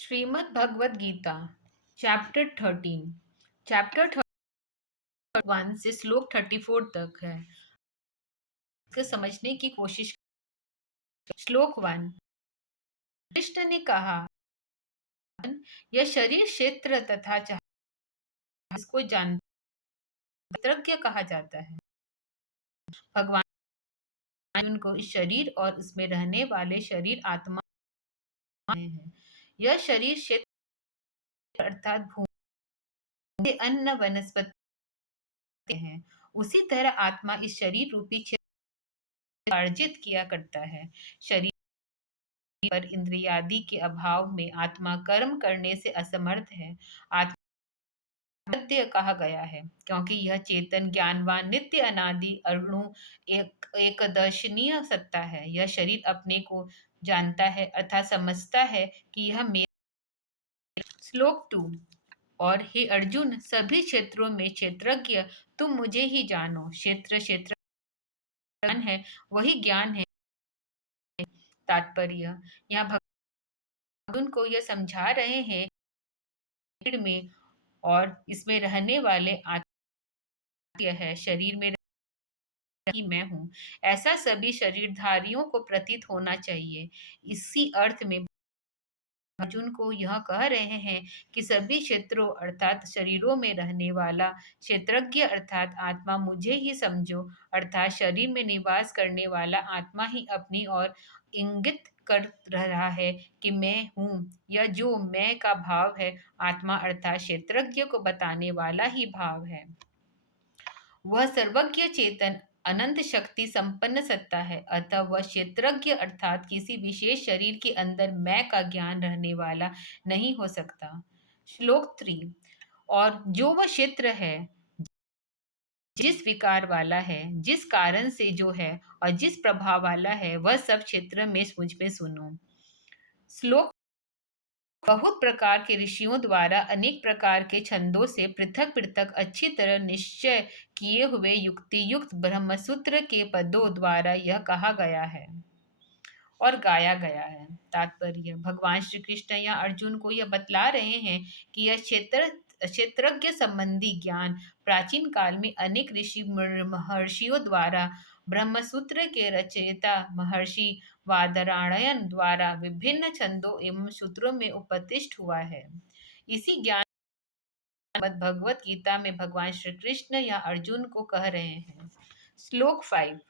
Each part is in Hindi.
श्रीमद् भगवद गीता चैप्टर 13 चैप्टर 31 से श्लोक 34 तक है। इसको समझने की कोशिश। श्लोक 1। कृष्ण ने कहा, यह शरीर क्षेत्र तथा इसको जान क्षेत्रज्ञ कहा जाता है। भगवान अर्जुन को इस शरीर और उसमें रहने वाले शरीर आत्मा है। यह शरीर क्षेत्र अर्थात भूमि अन्न वनस्पति है। उसी तरह आत्मा इस शरीर रूपी क्षेत्र अर्जित किया करता है। शरीर पर इंद्रियादि के अभाव में आत्मा कर्म करने से असमर्थ है। आत्मा अद्य कहा गया है क्योंकि यह चेतन ज्ञानवान नित्य अनादि अणु एक दर्शनीय सत्ता है। यह शरीर अपने को जानता है अर्थात समझता है कि यह मेरा। श्लोक 2। और हे अर्जुन, सभी क्षेत्रों में क्षेत्रज्ञ तुम मुझे ही जानो। क्षेत्र ज्ञान है, वही ज्ञान है। तात्पर्य, यहाँ अर्जुन को यह समझा रहे हैं में और इसमें रहने वाले आत्मा है। शरीर में ही मैं हूँ, ऐसा सभी शरीरधारियों को प्रतीत होना चाहिए। इसी अर्थ में अर्जुन को यह कह रहे हैं कि सभी क्षेत्रों अर्थात शरीरों में रहने वाला क्षेत्रज्ञ अर्थात आत्मा मुझे ही समझो। अर्थात शरीर में निवास करने वाला आत्मा ही अपनी ओर इंगित कर रहा है कि मैं हूँ। यह जो मैं का भाव है, आत्मा अर्थात क्षेत्रज्ञ को बताने वाला ही भाव है। वह सर्वज्ञ चेतन अनंत शक्ति संपन्न सत्ता है। अतः वह क्षेत्रज्ञ अर्थात किसी विशेष शरीर के अंदर मैं का ज्ञान रहने वाला नहीं हो सकता। श्लोक 3। और जो वह क्षेत्र है जिस विकार वाला है, जिस कारण से जो है और जिस प्रभाव वाला है, वह सब क्षेत्र में मुझ में सुनो। श्लोक। बहुत प्रकार के ऋषियों द्वारा अनेक प्रकार के छंदों से पृथक पृथक अच्छी तरह निश्चय किए हुए युक्ति युक्त ब्रह्मसूत्र के पदों द्वारा यह कहा गया है और गाया गया है। तात्पर्य, भगवान श्री कृष्ण या अर्जुन को यह बतला रहे हैं कि यह क्षेत्रज्ञ संबंधी ज्ञान प्राचीन काल में अनेक ऋषि महर्षियों द्वारा ब्रह्मसूत्र के रचयिता महर्षि वादरायण द्वारा विभिन्न छंदों एवं सूत्रों में उपदिष्ट हुआ है। इसी ज्ञान भगवत गीता में भगवान श्री कृष्ण या अर्जुन को कह रहे हैं। श्लोक 5।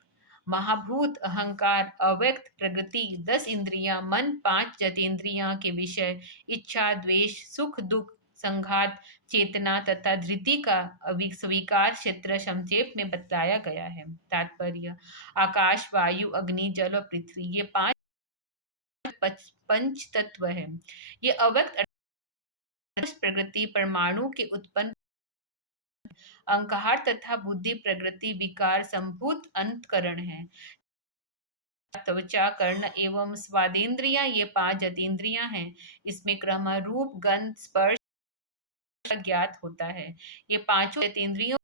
महाभूत, अहंकार, अव्यक्त प्रकृति, 10 इंद्रियां, मन, 5 जतेंद्रियां के विषय, इच्छा, द्वेष, सुख दुख, संघात, चेतना तथा धृति का स्वीकार क्षेत्र संक्षेप में बताया गया है। तात्पर्य, आकाश, वायु, अग्नि, जल और पृथ्वी ये 5 पंच तत्व है। ये अव्यक्त प्रकृति परमाणु के उत्पन्न अहंकार तथा बुद्धि प्रकृति विकार संभूत अंतकरण है। त्वचा, कर्ण एवं स्वादेंद्रियां ये 5 जतेंद्रियां हैं। इसमें क्रम रूप, गंध, स्पर्श ज्ञात होता है। ये पांचों जतेंद्रियों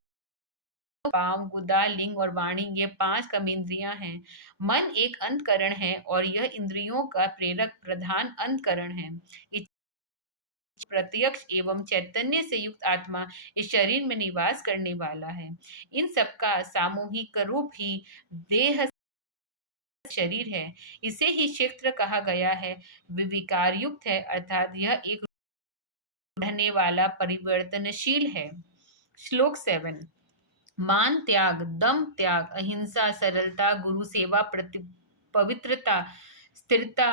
पांव, गुदा, लिंग और वाणी ये 5 कर्मेंद्रियां हैं। मन एक अंतकरण है और यह इंद्रियों का प्रेरक प्रधान अंतकरण है। प्रत्यक्ष एवं चैतन्य से युक्त आत्मा इस शरीर में निवास करने वाला है। इन सबका सामूहिक रूप ही देह शरीर है। इसे ही क्षेत्र कहा गया है। विकार युक्त है अर्थात यह एक रहने वाला परिवर्तनशील है। श्लोक 7। मान त्याग, दम त्याग, अहिंसा, सरलता, गुरु सेवा, पवित्रता, स्थिरता,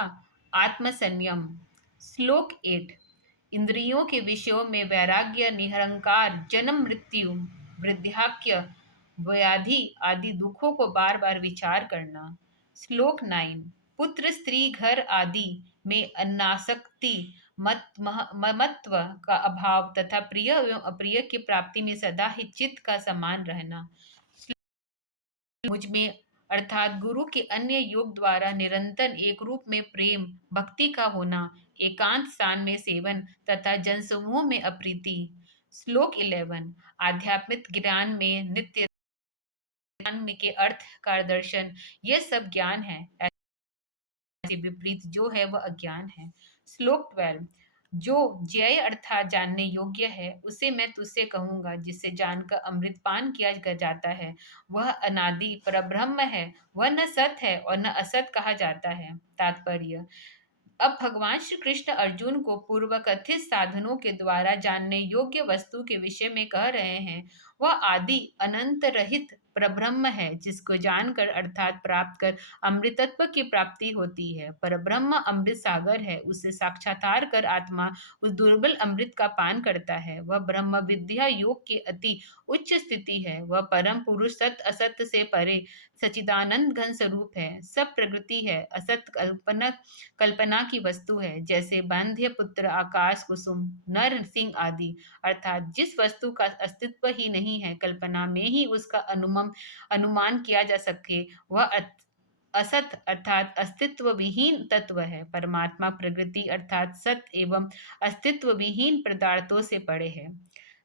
आत्मसंयम। श्लोक 8। इंद्रियों के विषयों में वैराग्य, निरहंकार, जन्म मृत्यु, वृद्धाप्य, व्याधि आदि दुखों को बार बार विचार करना। श्लोक 9। पुत्र, स्त्री, घर आदि में अनासक्ति, ममत्व का अभाव तथा प्रिय एवं अप्रिय की प्राप्ति में सदा ही चित्त का समान रहना। मुझ में अर्थात गुरु के अन्य योग द्वारा निरंतर एक रूप में प्रेम भक्ति का होना, एकांत स्थान में सेवन तथा जनसमूह में अप्रीति। श्लोक 11। आध्यात्मिक ज्ञान में नित्य ज्ञान के अर्थ का दर्शन, यह सब ज्ञान है। ऐसे विपरीत जो है वह अज्ञान है। श्लोक 12। जो ज्ञेय अर्थात जानने योग्य है उसे मैं तुझसे कहूंगा, जिसे जानकर अमृतपान किया जाता है। वह अनादि परब्रह्म है, वह न सत है और न असत कहा जाता है। तात्पर्य। अब भगवान श्री कृष्ण अर्जुन को पूर्व कथित साधनों के द्वारा जानने योग्य वस्तु के विषय में कह रहे हैं। वह आदि अनंत रहित परब्रह्म है, जिसको जानकर अर्थात प्राप्त कर अमृतत्व की प्राप्ति होती है। परब्रह्म अमृत सागर है, उसे साक्षात्कार कर आत्मा उस दुर्बल अमृत का पान करता है। वह ब्रह्म विद्या योग की अति उच्च स्थिति है। वह परम पुरुष सत असत से परे सचिदानंद घन स्वरूप है। सब प्रकृति है, असत कल्पना कल्पना की वस्तु है, जैसे बांध्य पुत्र, आकाश कुसुम, नर सिंह आदि। अर्थात जिस वस्तु का अस्तित्व ही नहीं है, कल्पना में ही उसका अनुमान किया जा सके, वह असत अर्थात अस्तित्व विहीन तत्व है। परमात्मा प्रकृति अर्थात सत एवं अस्तित्व विहीन पदार्थों से परे है।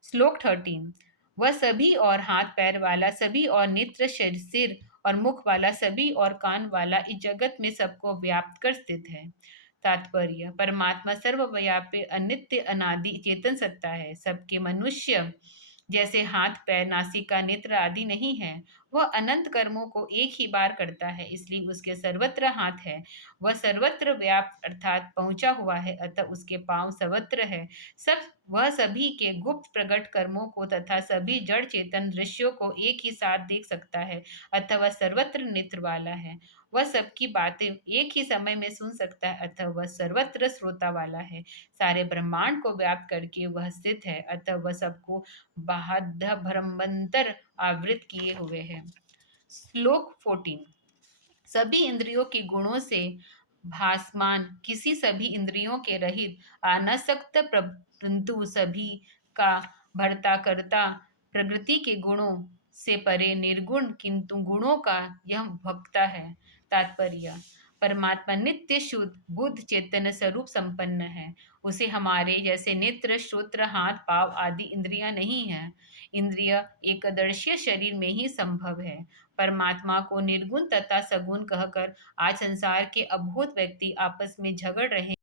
श्लोक 13। वह सभी और हाथ पैर वाला, सभी और नेत्र सिर और मुख वाला, सभी और कान वाला, इस जगत में सबको व्याप्त कर स्थित है। तात्पर्य। परमात्मा सर्वव्यापी अनित्य अनादि चेतन सत्ता है। सबके मनुष्य जैसे हाथ पैर नासिका नेत्र आदि नहीं है। वह अनंत कर्मों को एक ही बार करता है, इसलिए उसके सर्वत्र हाथ है। वह सर्वत्र व्याप्त अर्थात पहुंचा हुआ है, अतः उसके पांव सर्वत्र है। वह सभी के गुप्त प्रकट कर्मों को तथा सभी जड़ चेतन दृश्यों को एक ही साथ देख सकता है, अतः वह सर्वत्र नेत्र वाला है। वह सबकी बातें एक ही समय में सुन सकता है, अतः वह सर्वत्र श्रोता वाला है। सारे ब्रह्मांड को व्याप्त करके वह स्थित है, अतः वह सबको बाह्य भ्रमंतर आवृत किए हुए है। श्लोक 14। सभी इंद्रियों के गुणों से भासमान, किसी सभी इंद्रियों के रहित अनासक्त, परंतु सभी का भरता करता, प्रकृति के गुणों से परे निर्गुण किंतु गुणों का यह भक्ता है। तात्पर्य। परमात्मा नित्य शुद्ध बुद्ध चेतन स्वरूप संपन्न है। उसे हमारे जैसे नेत्र श्रोत्र हाथ पांव आदि इंद्रियां नहीं है। इंद्रिय एकदर्शीय शरीर में ही संभव है। परमात्मा को निर्गुण तथा सगुण कहकर आज संसार के अभूत व्यक्ति आपस में झगड़ रहे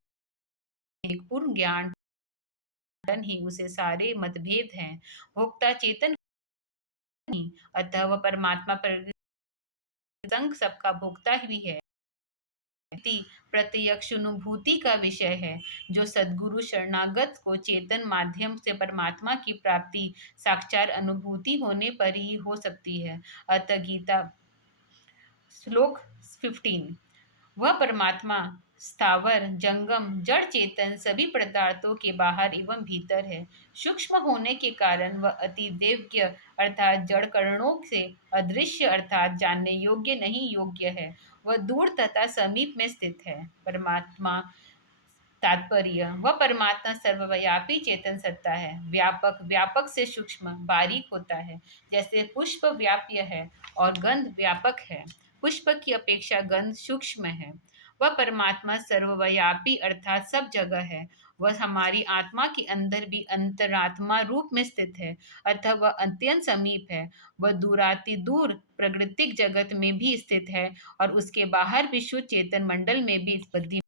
हैं। पूर्ण ज्ञान ही उसे सारे मतभेद हैं। भोक्ता चेतन नहीं, अतः वह परमात्मा संग सबका भोक्ता भी है। प्रत्यक्ष अनुभूति का विषय है, जो सद्गुरु शरणागत को चेतन माध्यम से परमात्मा की प्राप्ति साक्षात अनुभूति होने पर ही हो सकती है। अतः गीता। श्लोक 15। वह परमात्मा स्थावर जंगम जड़ चेतन सभी पदार्थों के बाहर एवं भीतर है। सूक्ष्म होने के कारण वह अति देव्य अर्थात जड़ करणों से अदृश्य अर्थात जानने योग्य नहीं योग्य है। वह दूर तथा समीप में स्थित है। परमात्मा। तात्पर्य। वह परमात्मा सर्वव्यापी चेतन सत्ता है। व्यापक व्यापक से सूक्ष्म बारीक होता है। जैसे पुष्प व्याप्य है और गंध व्यापक है, पुष्प की अपेक्षा गंध सूक्ष्म है। वह परमात्मा सर्वव्यापी अर्थात सब जगह है। वह हमारी आत्मा के अंदर भी अंतरात्मा रूप में स्थित है, अतः वह अत्यंत समीप है। वह दूराति दूर प्राकृतिक जगत में भी स्थित है और उसके बाहर भी शुद्ध चेतन मंडल में भी बुद्धि।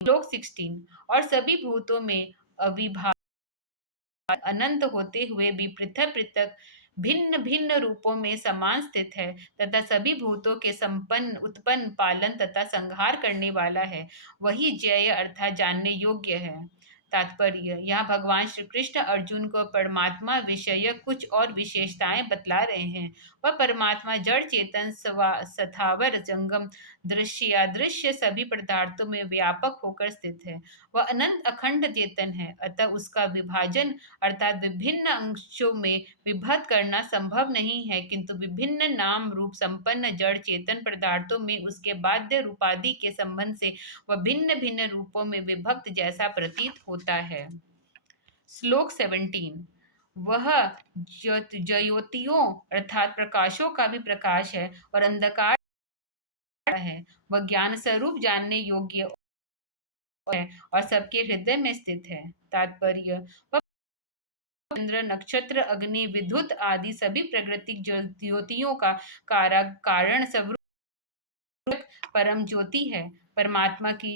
श्लोक 16। और सभी भूतों में अविभाज्य अनंत होते हुए भी पृथक पृथक भिन्न भिन्न रूपों में समान स्थित है तथा सभी भूतों के संपन्न उत्पन्न पालन तथा संहार करने वाला है। वही ज्ञेय अर्थात जानने योग्य है। तात्पर्य। यहाँ भगवान श्री कृष्ण अर्जुन को परमात्मा विषय कुछ और विशेषताएं बतला रहे हैं। वह परमात्मा जड़ चेतन सथावर जंगम दृश्य या दृश्य सभी पदार्थों में व्यापक होकर स्थित है। वह अनंत अखंड चेतन है, अतः उसका विभाजन अर्थात विभिन्न अंशों में विभक्त करना संभव नहीं है, किंतु विभिन्न नाम रूप संपन्न जड़ चेतन पदार्थों में उसके बाध्य रूपादि के संबंध से वह भिन्न भिन्न रूपों में विभक्त जैसा प्रतीत होता है। श्लोक 17। वह ज्योतियों अर्थात प्रकाशों का भी प्रकाश है और अंधकार है। वह ज्ञान स्वरूप जानने योग्य है और सबके हृदय में स्थित है। तात्पर्य। वह चंद्र नक्षत्र अग्नि विद्युत आदि सभी प्राकृतिक ज्योतियों का कारण स्वरूप परम ज्योति है। परमात्मा की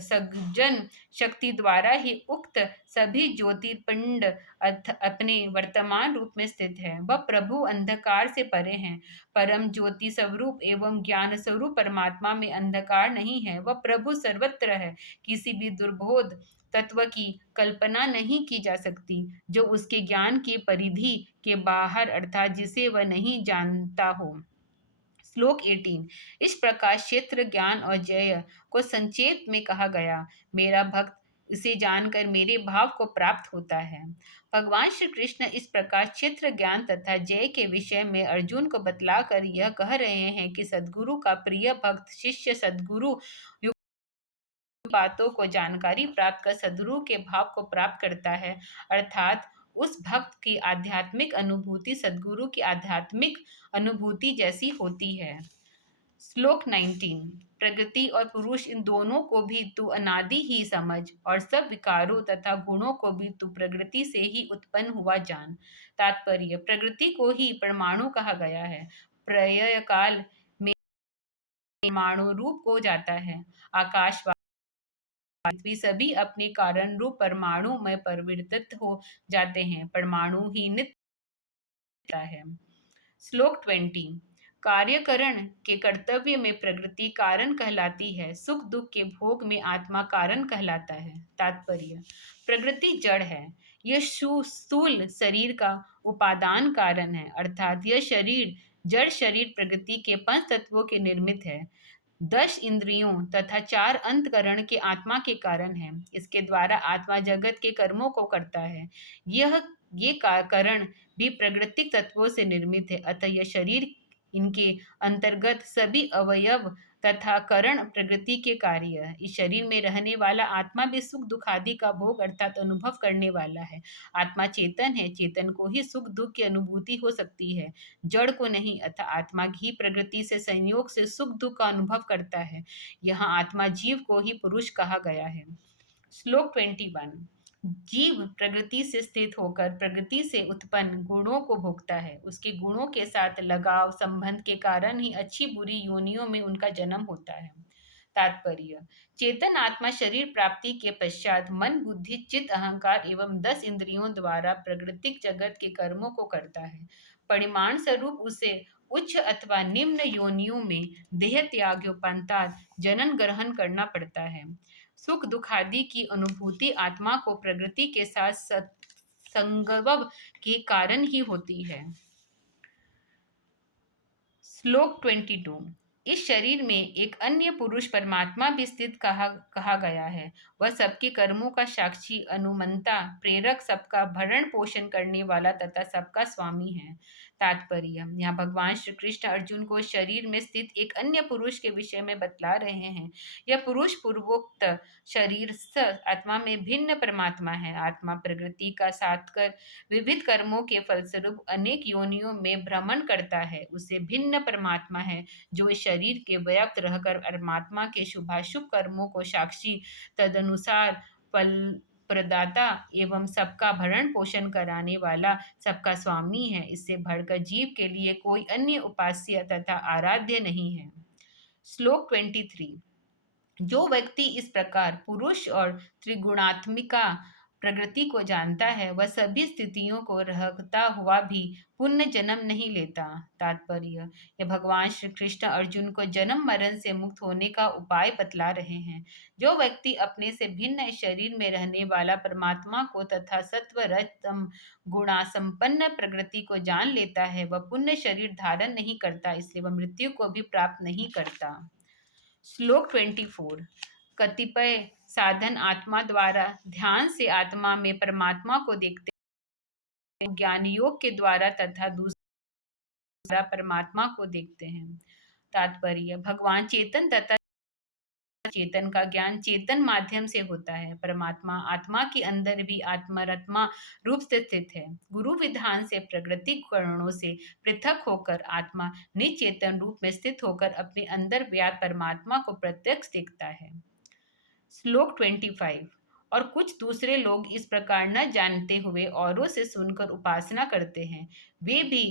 सज्जन शक्ति द्वारा ही उक्त सभी ज्योतिर्पिंड अपने वर्तमान रूप में स्थित है। वह प्रभु अंधकार से परे हैं। परम ज्योति स्वरूप एवं ज्ञान स्वरूप परमात्मा में अंधकार नहीं है। वह प्रभु सर्वत्र है। किसी भी दुर्बोध तत्व की कल्पना नहीं की जा सकती जो उसके ज्ञान की परिधि के बाहर अर्थात जिसे वह नहीं जानता हो। श्लोक 18। इस प्रकार क्षेत्र ज्ञान और जय को संक्षेप में कहा गया। मेरा भक्त इसे जानकर मेरे भाव को प्राप्त होता है। भगवान श्री कृष्ण इस प्रकार क्षेत्र ज्ञान तथा जय के विषय में अर्जुन को बतलाकर यह कह रहे हैं कि सद्गुरु का प्रिय भक्त शिष्य सद्गुरु बातों को जानकारी प्राप्त कर सद्गुरु के भाव को प्राप्त करता है, अर्थात उस भक्त की आध्यात्मिक अनुभूति सद्गुरु की आध्यात्मिक अनुभूति जैसी होती है। श्लोक 19। प्रकृति और पुरुष इन दोनों को भी तू अनादि ही समझ और सब विकारों तथा गुणों को भी तू प्रकृति से ही उत्पन्न हुआ जान। तात्पर्य, प्रकृति को ही परमाणु कहा गया है। प्रलय काल में परमाणु रूप हो जाता है। आकाश पृथ्वी सभी अपने कारण रूप परमाणु में परिवर्तित हो जाते हैं। परमाणु ही नित्य है। श्लोक 20। कार्यकरण के कर्तव्य में प्रकृति कारण कहलाती है। सुख दुख के भोग में आत्मा कारण कहलाता है। तात्पर्य, प्रकृति जड़ है। यह स्थूल शरीर का उपादान कारण है, अर्थात यह शरीर जड़ शरीर प्रकृति के पंच तत्वों के निर्मित है। 10 इंद्रियों तथा 4 अंतकरण के आत्मा के कारण है। इसके द्वारा आत्मा जगत के कर्मों को करता है। ये करण भी प्राकृतिक तत्वों से निर्मित है, अतः यह शरीर इनके अंतर्गत सभी अवयव तथा करण प्रकृति के कार्य है। इस शरीर में रहने वाला आत्मा भी सुख दुख आदि का भोग अर्थात अनुभव करने वाला है। आत्मा चेतन है, चेतन को ही सुख दुख की अनुभूति हो सकती है, जड़ को नहीं। अतः आत्मा ही प्रकृति से संयोग से सुख दुख का अनुभव करता है। यहाँ आत्मा जीव को ही पुरुष कहा गया है। श्लोक 21। जीव प्रकृति से स्थित होकर प्रकृति से उत्पन्न गुणों को भोगता है। उसके गुणों के साथ लगाव संबंध के कारण ही अच्छी बुरी योनियों में उनका जन्म होता है। तात्पर्य, चेतन आत्मा शरीर प्राप्ति के पश्चात मन बुद्धि चित्त अहंकार एवं 10 इंद्रियों द्वारा प्राकृतिक जगत के कर्मों को करता है। परिमाण स्वरूप उसे उच्च अथवा निम्न योनियों में देह त्यागोपंतात जनन ग्रहण करना पड़ता है। सुख दुख आदि की अनुभूति आत्मा को प्रकृति के साथ संगम के कारण ही होती है। श्लोक 22। इस शरीर में एक अन्य पुरुष परमात्मा भी स्थित कहा गया है। वह सबके कर्मों का साक्षी अनुमंता प्रेरक सबका भरण पोषण करने वाला तथा सबका स्वामी है। तात्पर्य, यहाँ भगवान श्री कृष्ण अर्जुन को शरीर में स्थित एक अन्य पुरुष के विषय में बतला रहे हैं। यह पुरुष पूर्वोक्त शरीर आत्मा में भिन्न परमात्मा है। आत्मा प्रकृति का साथ कर विविध कर्मों के फलस्वरूप अनेक योनियों में भ्रमण करता है। उसे भिन्न परमात्मा है जो इस शरीर के व्याप्त रहकर परमात्मा के शुभाशुभ कर्मों को साक्षी तदनुसार फल प्रदाता एवं सबका भरण पोषण कराने वाला सबका स्वामी है। इससे बढ़कर जीव के लिए कोई अन्य उपास्य तथा आराध्य नहीं है। श्लोक 23। जो व्यक्ति इस प्रकार पुरुष और त्रिगुणात्मिका प्रकृति को जानता है वह सभी स्थितियों को रहता हुआ भी पुण्य जन्म नहीं लेता। तात्पर्य, यह भगवान श्री कृष्ण अर्जुन को जन्म मरण से मुक्त होने का उपाय बतला रहे हैं। जो व्यक्ति अपने से भिन्न शरीर में रहने वाला परमात्मा को तथा सत्व रजतम गुणा संपन्न प्रकृति को जान लेता है वह पुण्य शरीर धारण नहीं करता, इसलिए वह मृत्यु को भी प्राप्त नहीं करता। श्लोक 24। कतिपय साधन आत्मा द्वारा ध्यान से आत्मा में परमात्मा को देखते हैं, ज्ञान योग के द्वारा तथा दूसरा परमात्मा को देखते हैं। तात्पर्य, भगवान चेतन तथा चेतन का ज्ञान चेतन माध्यम से होता है। परमात्मा आत्मा के अंदर भी आत्मरत्मा रूप से स्थित है। गुरु विधान से प्राकृतिक करणों से पृथक होकर आत्मा निचेतन रूप में स्थित होकर अपने अंदर व्याप्त परमात्मा को प्रत्यक्ष देखता है। श्लोक 25। और कुछ दूसरे लोग इस प्रकार न जानते हुए औरों से सुनकर उपासना करते हैं। वे भी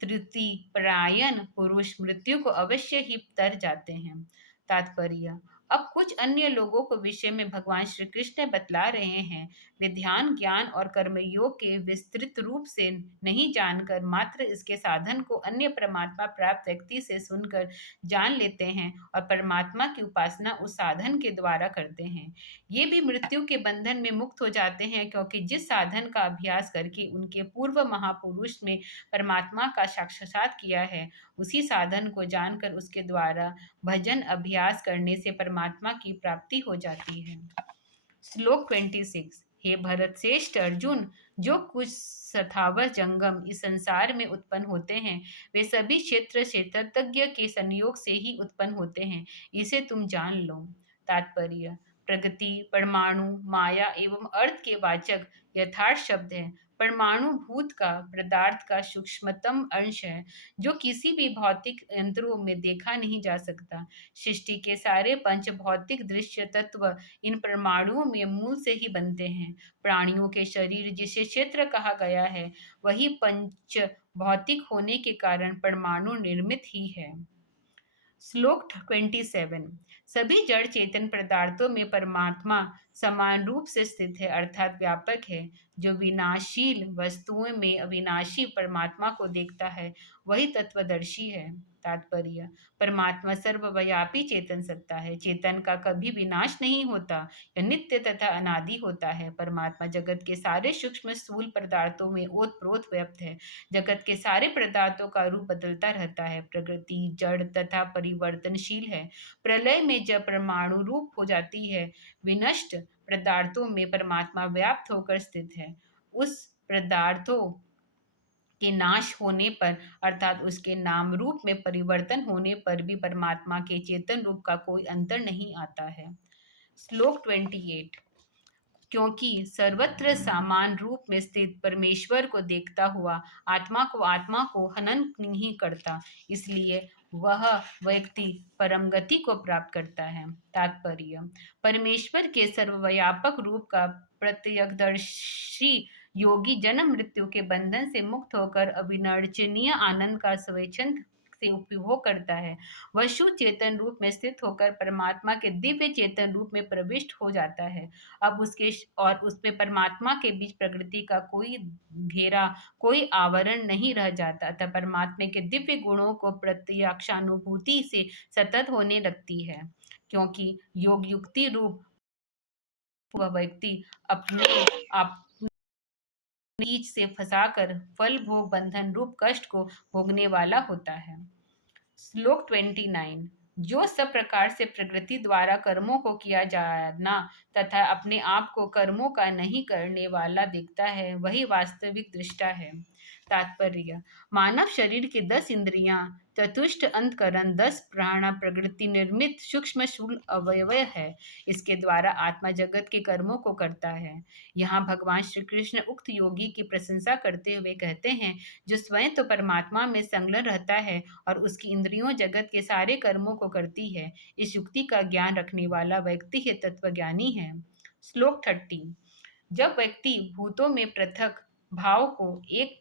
तृतीय परायण पुरुष मृत्यु को अवश्य ही तर जाते हैं। तात्पर्य, अब कुछ अन्य लोगों को विषय में भगवान श्री कृष्ण बतला रहे हैं। वे ध्यान, ज्ञान और कर्मयोग के विस्तृत रूप से नहीं जानकर मात्र इसके साधन को अन्य परमात्मा प्राप्त व्यक्ति से सुनकर जान लेते हैं और परमात्मा की उपासना उस साधन के द्वारा करते हैं। ये भी मृत्यु के बंधन में मुक्त हो जाते हैं, क्योंकि जिस साधन का अभ्यास करके उनके पूर्व महापुरुष ने परमात्मा का साक्षात्कार किया है, उसी साधन को जानकर उसके द्वारा भजन अभ्यास करने से परमात्मा की प्राप्ति हो जाती है। श्लोक 26। हे भरत श्रेष्ठ अर्जुन, जो कुछ स्थावर जंगम इस संसार में उत्पन्न होते हैं, वे सभी क्षेत्र क्षेत्रज्ञ के संयोग से ही उत्पन्न होते हैं, इसे तुम जान लो। तात्पर्य: प्रगति, परमाणु, माया एवं अर्थ के वाचक यथार्थ शब्द है। परमाणु भूत का, पदार्थ का सूक्ष्मतम अंश है, जो किसी भी भौतिक यंत्रों में देखा नहीं जा सकता। सृष्टि के सारे पंच भौतिक दृश्य तत्व इन परमाणुओं में मूल से ही बनते हैं। प्राणियों के शरीर जिसे क्षेत्र कहा गया है, वही पंच भौतिक होने के कारण परमाणु निर्मित ही है। श्लोक 27। सभी जड़ चेतन पदार्थों में परमात्मा समान रूप से स्थित है, अर्थात व्यापक है। जो विनाशील वस्तुओं में अविनाशी परमात्मा को देखता है, वही तत्वदर्शी है। तात्पर्य: परमात्मा सर्वव्यापी चेतन सत्ता है। चेतन का कभी विनाश नहीं होता, यह नित्य तथा अनादि होता है। परमात्मा जगत के सारे सूक्ष्म स्थूल पदार्थों में ओतप्रोत व्याप्त है। जगत के सारे पदार्थों का रूप बदलता रहता है। प्रकृति जड़ तथा परिवर्तनशील है। प्रलय में जब परमाणु रूप हो जाती है, विनष्ट पदार्थों में परमात्मा व्याप्त होकर स्थित है। उस पदार्थों के नाश होने पर, अर्थात उसके नाम रूप में परिवर्तन होने पर भी परमात्मा के चेतन रूप का कोई अंतर नहीं आता है। श्लोक 28। क्योंकि सर्वत्र समान रूप में स्थित परमेश्वर को देखता हुआ आत्मा को हनन नहीं करता, इसलिए वह व्यक्ति परम गति को प्राप्त करता है। तात्पर्य: परमेश्वर के सर्वव्यापक रूप का प्रत्यक्षदर्शी योगी जन्म मृत्यु के बंधन से मुक्त होकर अविनर्चनीय आनंद का स्वेच्छा से उपभोग करता है। वह शुद्ध चेतन रूप में स्थित होकर परमात्मा के दिव्य चेतन रूप में प्रविष्ट हो जाता है। अब उसके और उसमें परमात्मा के बीच प्रकृति का कोई घेरा, कोई आवरण नहीं रह जाता, अतः परमात्मा के दिव्य गुणों को प्रत्यक्षानुभूति से सतत होने लगती है। क्योंकि योग युक्ति रूप वह व्यक्ति अपने आप बीच से फंसाकर फल भोग बंधन रूप कष्ट को भोगने वाला होता है। श्लोक 29। जो सब प्रकार से प्रकृति द्वारा कर्मों को किया जाना तथा अपने आप को कर्मों का नहीं करने वाला दिखता है, वही वास्तविक दृष्टा है। तात्पर्य: मानव शरीर के 10 इंद्रियां, चतुष्ट अंतकरण, 10 प्राण प्रकृति निर्मित सूक्ष्म स्थूल अवयव है। इसके द्वारा आत्मा जगत के कर्मों को करता है। यहाँ भगवान श्री कृष्ण उक्त योगी की प्रशंसा करते हुए कहते हैं, जो स्वयं तो परमात्मा में संलग्न रहता है और उसकी इंद्रियों जगत के सारे कर्मों को करती है। इस युक्ति का ज्ञान रखने वाला व्यक्ति ही तत्वज्ञानी है। श्लोक 30। जब व्यक्ति भूतों में पृथक भाव को एक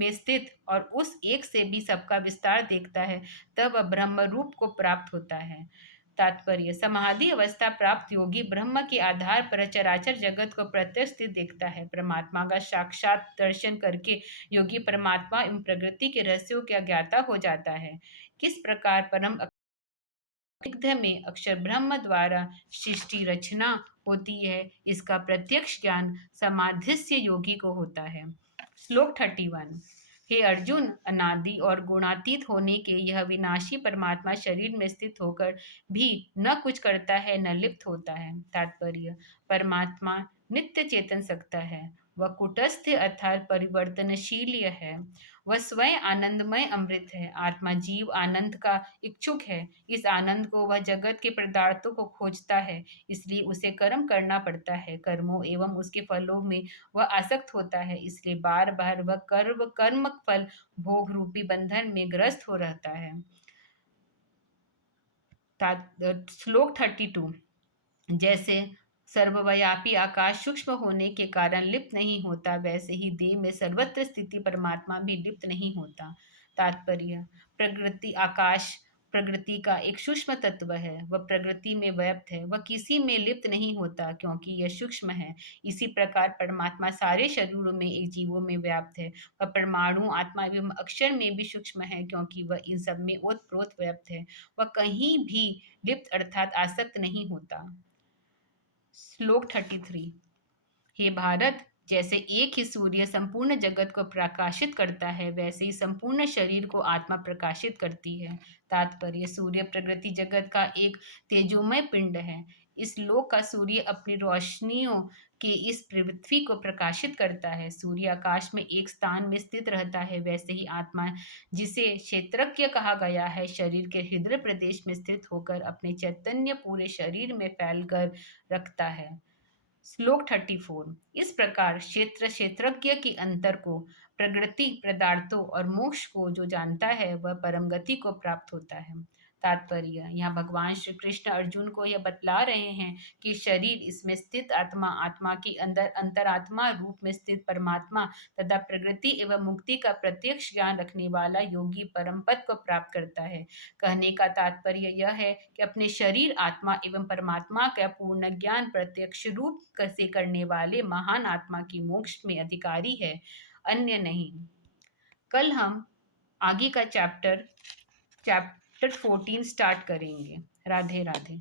में स्थित और उस एक से भी सबका विस्तार देखता है, तब वह ब्रह्म रूप को प्राप्त होता है। तात्पर्य: समाधि अवस्था प्राप्त योगी ब्रह्म के आधार पर चराचर जगत को प्रत्यक्ष स्थित देखता है। परमात्मा का साक्षात दर्शन करके योगी परमात्मा एवं प्रकृति के रहस्यों का ज्ञाता हो जाता है। किस प्रकार परम में अक्षर ब्रह्म द्वारा सृष्टि रचना होती है, इसका प्रत्यक्ष ज्ञान समाधिस्थ योगी को होता है। श्लोक 31। हे अर्जुन, अनादि और गुणातीत होने के यह विनाशी परमात्मा शरीर में स्थित होकर भी न कुछ करता है न लिप्त होता है। तात्पर्य: परमात्मा नित्य चेतन सत्ता है। वह कुटस्थ अर्थात परिवर्तनशील है। वह स्वयं आनंदमय अमृत है। आत्मा जीव आनंद का इच्छुक है। इस आनंद को वह जगत के पदार्थों को खोजता है, इसलिए उसे कर्म करना पड़ता है। कर्मों एवं उसके फलों में वह आसक्त होता है, इसलिए बार बार वह कर्म फल भोग रूपी बंधन में ग्रस्त हो रहता है। श्लोक 32। जैसे सर्वव्यापी आकाश सूक्ष्म होने के कारण लिप्त नहीं होता, वैसे ही देह में सर्वत्र स्थिति परमात्मा भी लिप्त नहीं होता। तात्पर्य: प्रकृति आकाश प्रकृति का एक सूक्ष्म तत्व है, वह प्रकृति में व्याप्त है, वह किसी में लिप्त नहीं होता क्योंकि यह सूक्ष्म है। इसी प्रकार परमात्मा सारे शरीरों में एक जीवों में व्याप्त है। वह परमाणु आत्मा एवं अक्षर में भी सूक्ष्म है क्योंकि वह इन सब में ओतप्रोत व्याप्त है। वह कहीं भी लिप्त अर्थात आसक्त नहीं होता। श्लोक 33। हे भारत, जैसे एक ही सूर्य संपूर्ण जगत को प्रकाशित करता है, वैसे ही संपूर्ण शरीर को आत्मा प्रकाशित करती है। तात्पर्य, सूर्य प्रकृति जगत का एक तेजोमय पिंड है। इस लोक का सूर्य अपनी रोशनियों के इस पृथ्वी को प्रकाशित करता है। सूर्य आकाश में एक स्थान में स्थित रहता है, वैसे ही आत्मा, जिसे क्षेत्रज्ञ कहा गया है, शरीर के हृदय प्रदेश में स्थित होकर अपने चैतन्य पूरे शरीर में फैलकर रखता है। श्लोक 34। इस प्रकार क्षेत्र क्षेत्रज्ञ की अंतर को, प्रकृति पदार्थों और मोक्ष को जो जानता है वह परम गति को प्राप्त होता है। तात्पर्य, यहाँ भगवान श्री कृष्ण अर्जुन को यह बतला रहे हैं कि शरीर, इसमें स्थित आत्मा, आत्मा के अंदर अंतरात्मा रूप में स्थित परमात्मा तथा प्रकृति एवं मुक्ति का प्रत्यक्ष ज्ञान रखने वाला योगी परम पद को प्राप्त करता है। कहने का तात्पर्य यह है कि अपने शरीर, आत्मा एवं परमात्मा का पूर्ण ज्ञान प्रत्यक्ष रूप से करने वाले महान आत्मा की मोक्ष में अधिकारी है, अन्य नहीं। कल हम आगे का चैप्टर 14 स्टार्ट करेंगे। राधे राधे।